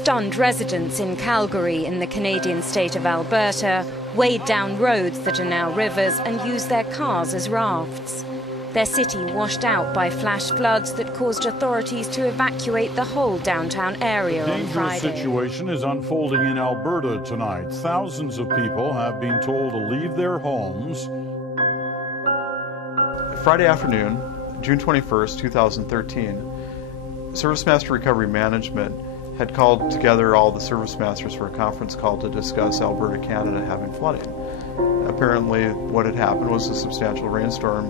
stunned residents in Calgary in the Canadian state of Alberta wade down roads that are now rivers and use their cars as rafts. Their city washed out by flash floods that caused authorities to evacuate the whole downtown area on Friday. A dangerous situation is unfolding in Alberta tonight. Thousands of people have been told to leave their homes. Friday afternoon, June 21st, 2013, ServiceMaster Recovery Management had called together all the service masters for a conference call to discuss Alberta, Canada having flooding. Apparently what had happened was a substantial rainstorm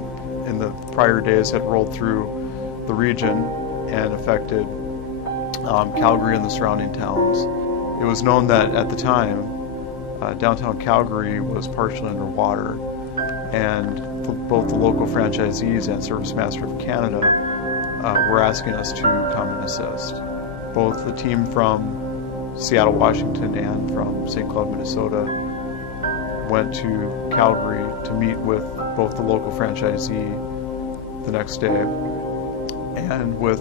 in the prior days had rolled through the region and affected Calgary and the surrounding towns. It was known that at the time downtown Calgary was partially underwater, and both the local franchisees and ServiceMaster of Canada were asking us to come and assist. Both the team from Seattle, Washington and from St. Cloud, Minnesota went to Calgary to meet with both the local franchisee the next day and with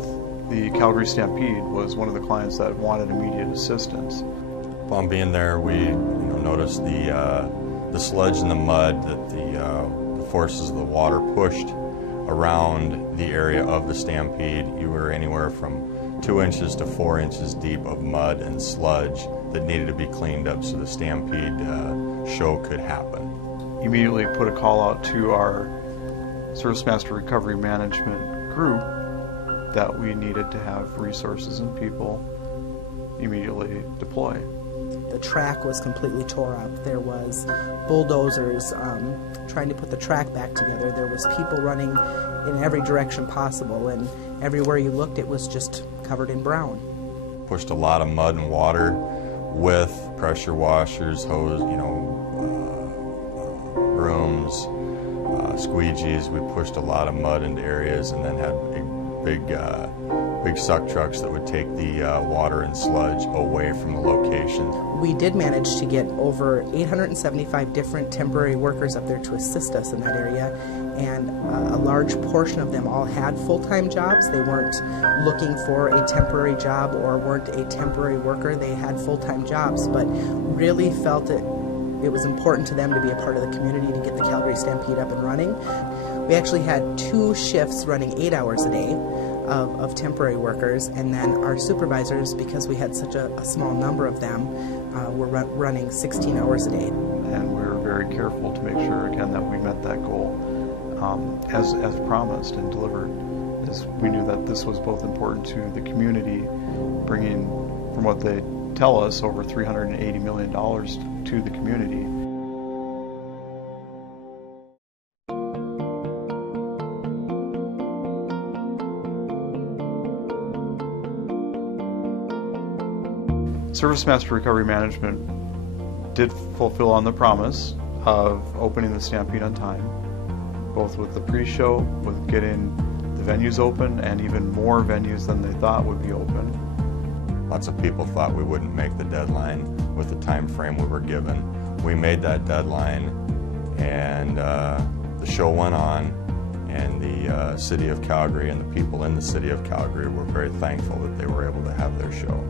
the Calgary Stampede was one of the clients that wanted immediate assistance. Upon being there, we noticed the sludge and the mud that the forces of the water pushed around the area of the Stampede. You were anywhere from 2 inches to 4 inches deep of mud and sludge that needed to be cleaned up so the Stampede show could happen. Immediately put a call out to our ServiceMaster Recovery Management group that we needed to have resources and people immediately deploy. The track was completely tore up. There was bulldozers trying to put the track back together. There was people running in every direction possible, and everywhere you looked it was just covered in brown. Pushed a lot of mud and water with pressure washers, hose, brooms, squeegees. We pushed a lot of mud into areas and then had big suck trucks that would take the water and sludge away from the location. We did manage to get over 875 different temporary workers up there to assist us in that area, and a large portion of them all had full-time jobs. They weren't looking for a temporary job or weren't a temporary worker. They had full-time jobs, but really felt it was important to them to be a part of the community to get the Calgary Stampede up and running. We actually had 2 shifts running 8 hours a day of temporary workers, and then our supervisors, because we had such a small number of them, were running 16 hours a day. And we were very careful to make sure, again, that we met that goal as promised and delivered, as we knew that this was both important to the community, bringing, from what they tell us, over $380 million to the community. ServiceMaster Recovery Management did fulfill on the promise of opening the Stampede on time, both with the pre-show, with getting the venues open, and even more venues than they thought would be open. Lots of people thought we wouldn't make the deadline with the time frame we were given. We made that deadline, and the show went on, and the city of Calgary and the people in the city of Calgary were very thankful that they were able to have their show.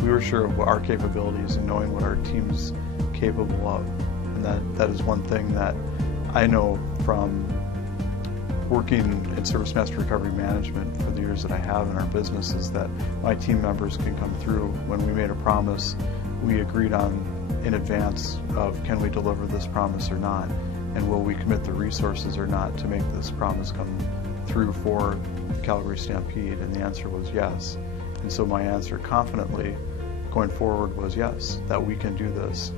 We were sure of our capabilities and knowing what our team's capable of, and that is one thing that I know from working in ServiceMaster Recovery Management for the years that I have in our business, is that my team members can come through. When we made a promise, we agreed on in advance of, can we deliver this promise or not, and will we commit the resources or not to make this promise come through for the Calgary Stampede, and the answer was yes. And so my answer confidently going forward was yes, that we can do this.